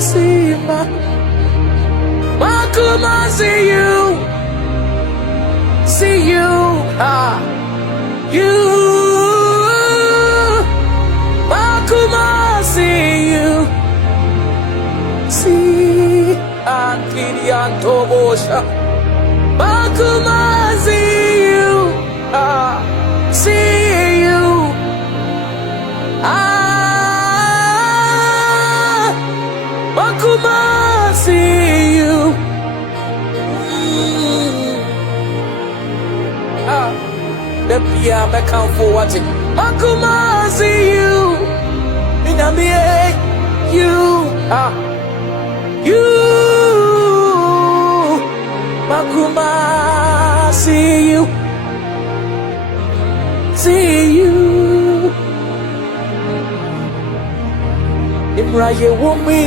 see Makuma, see you. See you. You. Makuma, see you. See Antini Antobosha. Makuma, see you. See you. Makuma, see you. The Pia account for watching. Makuma, see you. Inamie, you. You. Makuma, see you. See you. Imraye Wumi.